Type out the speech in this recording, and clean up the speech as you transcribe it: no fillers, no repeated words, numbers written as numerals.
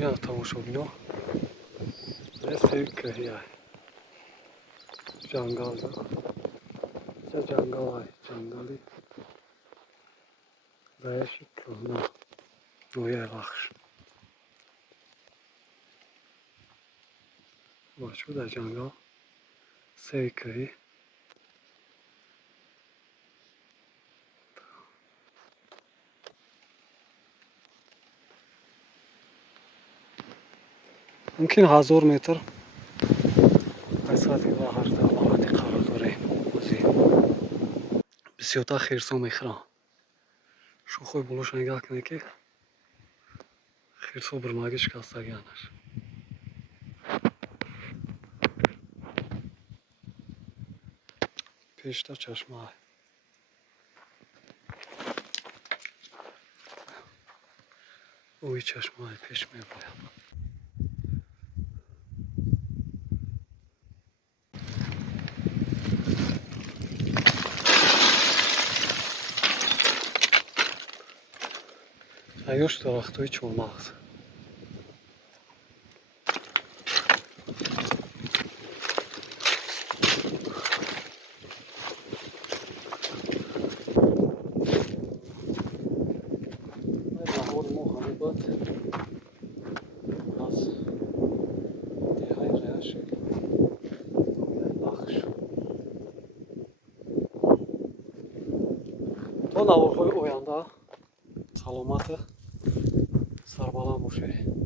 بیا تماشا سیک کهی جنگل چه جنگل جنگلی دایشی کنه نویه بخش باشو در جنگل سیک کهی ممکن 1000 متر قسمتی بحر در حالتی قرار داریم بسیارتا خیرسو میخرم شو خوی بلوش نگاه کنه که خیرسو برمگیش کستگیانش پیشتا چشمه اوی چشمه پیش میباید ایوش درختوی چومغز نهار ما همه باد از دیهای ریشه بخش تا نوارهای اوینده سلامت سربلند باشه